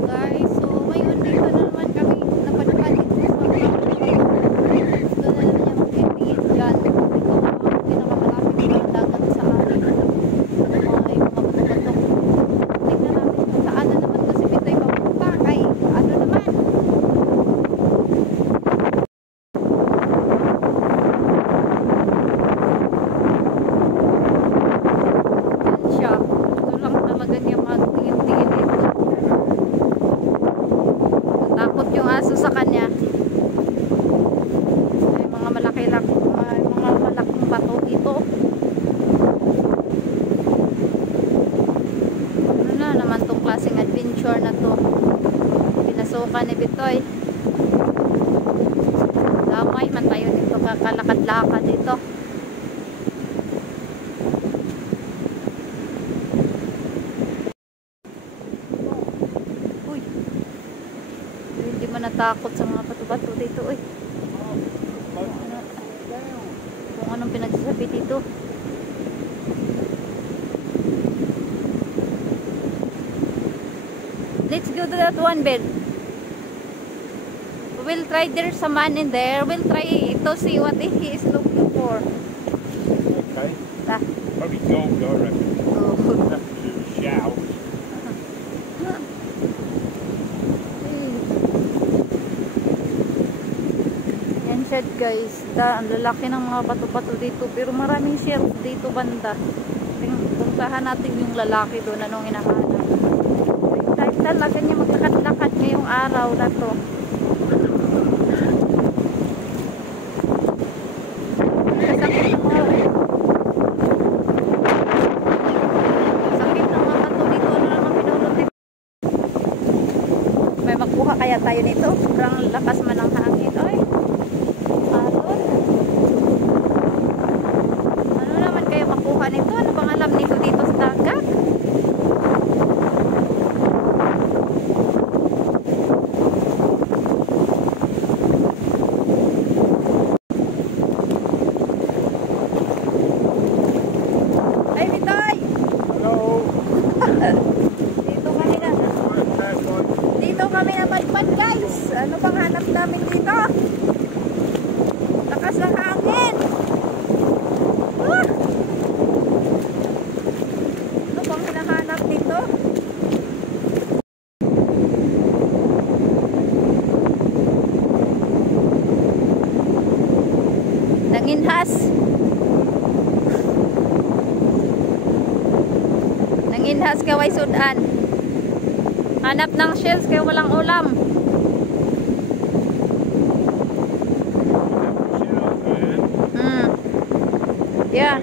guys, so ngayon dito na naman kami napadpad dito sa gusto na naman niya mag-tingin dyan. Ito ang pinakamalapit na dagat sa amin. May mga bato-bato. Tingnan natin kung saan na naman kasi Bitoy papunta kay ano naman. Yan siya. Ito lang talaga niya magtingin-tingin dito. Takot yung aso sa kanya. May mga malaking bato dito. Ano na naman tong klaseng adventure na to? Pinasukan ni Bitoy. Damay man tayo dito, kakalakad-lakad dito. Uy, hindi man natakot sa mga bato-bato dito. Uy, kung anong pinagsasabi dito. Let's go to that one bed. We'll try, there's a man in there. We'll try to see what he is looking for. Okay. Ah. Probably gold, I reckon. Oh. We'll have to do a shout. Yan siya guys. Ang lalaki ng mga bato-bato dito. Pero maraming sheriff dito banda. Puntahan natin yung lalaki doon. Anong hinahanap. Dahil talaga niya maglakad-lakad ngayong araw na to. Sakit ng mga bato dito. Ano naman pinulot dito? May magkuha kaya tayo nito? Sobrang lakas man ang hangin. Ay, alon. Ano naman kayo makuha nito? Ano bang alam nito dito sa dagat? Ay, Bitoy! Hello. Dito kami na padpad guys. Ano bang hanap namin dito? Lakas ng hangin. Ah! Ano bang hinahanap dito? Nanginhas. Nanginhas kaway sudan. Hanap ng shells kaya walang ulam. Yeah.